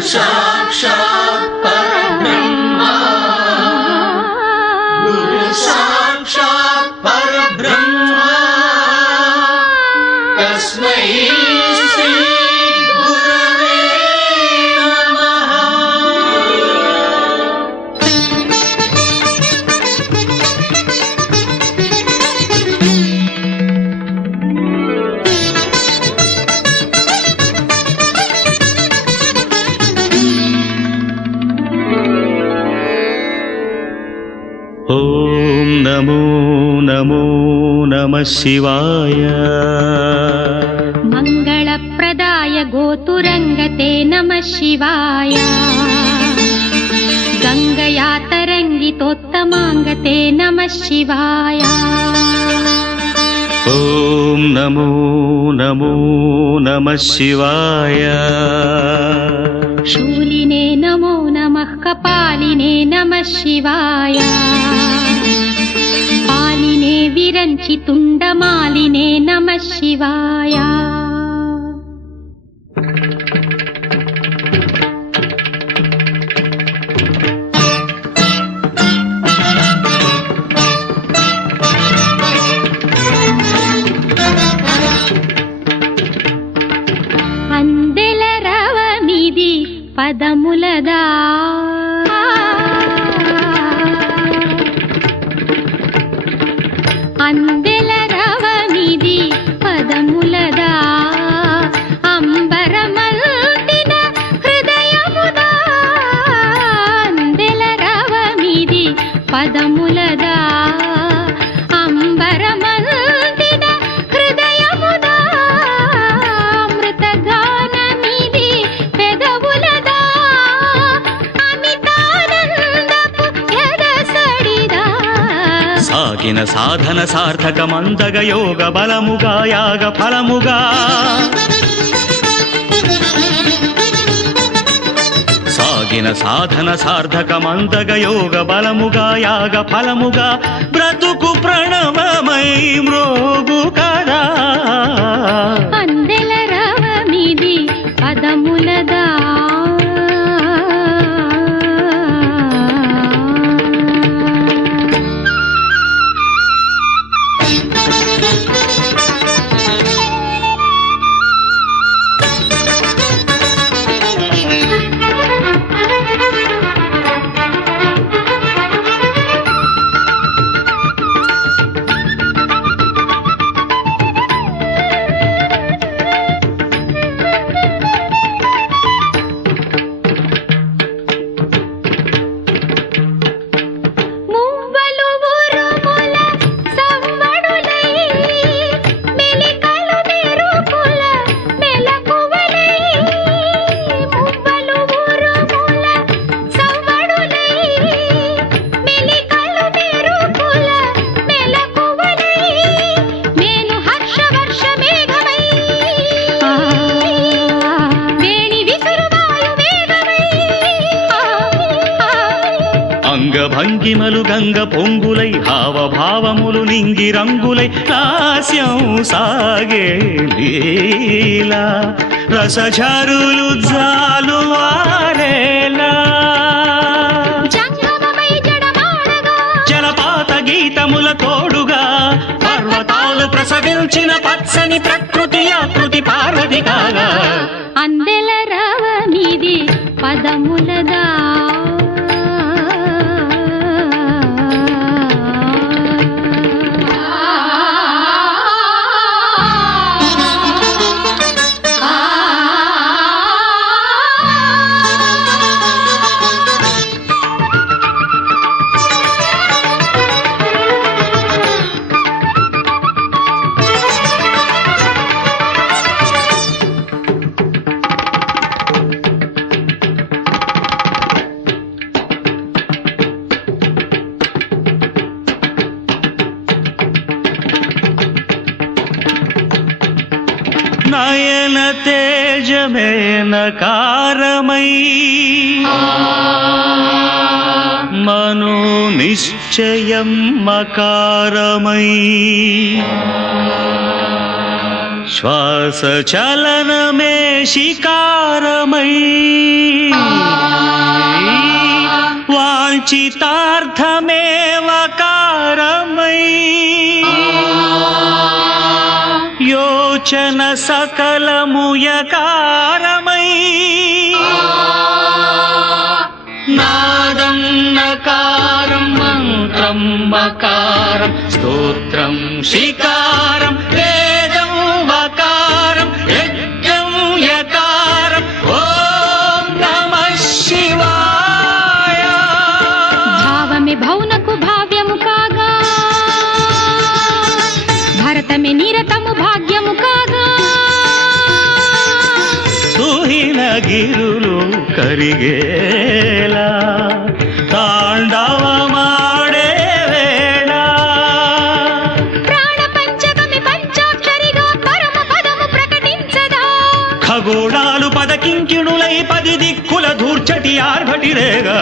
साक्षात् परब्रह्म गुरु साक्षात् परब्रह्म तस्मै श्री गुरवे नमः। ओम नमो नमो नमः शिवाय। मंगलप्रदाय गोतुरंगते नमः शिवाय। गंगया तरंगितोत्तमांगते नमः शिवाय। ओम नमो नमो नमः शिवाय। शूलिने नमो नमः कपालिने नमः शिवाय। पालिने विरंचि तुंडमालिने नमः शिवाय। అందెల రవమిది పదములదా అందెల రవమిది పదములదా అంబరమల్టిన హృదయముదా అందెల రవమిది పదములదా అంబరమల్టిన హృదయముదా అమృతగానమిది పెదవులదా అమితానందపు ఎదసడిదా సాగిన సాధన సార్థకమందగ యోగ బలముగా యాగ ఫలముగా సాగిన సాధన సార్థకమందగ యోగ బలముగా యాగ ఫలముగా బ్రతుకు ప్రణవమై మ్రోగు కదా అందెల రవమిది పదములదా అంగభంగిమలు గంగ పొంగులై హావభావములు నింగి రంగులై లాస్యం సాగే లీలా రసఝరులు జాలు వారేలా జలపాత గీతముల తోడుగా పర్వతాలు ప్రసవించిన పచ్చని ప్రకృతి ఆకృతి పార్వతి కాగా అందెల రవమిది పదములదా నయన తేజమే నకారమై మనో నిశ్చయం మకారమై శ్వాస చలనమే శికారమై వాంఛితార్థమే వకారమై యోచన సకలముయకారమై నాదం నకారం మంత్రం మకారం స్తోత్రం శికారం వేదం వకారం యజ్ఞం యకారం ఓం నమః శివాయ. భావమే భౌనకు భావ్యము కాగా భరతమే నిరతము భాగ్యము కాగా తుహిన గిరులు కరిగేలా తాండవమాడే వేళ ప్రాణ పంచకమి పంచాక్షరిగా పరమ పదము ప్రకటించదా ఖగోళాలు పదకింకిణులై 10 దిక్కుల ధూర్చటి ఆర్భటిరేగా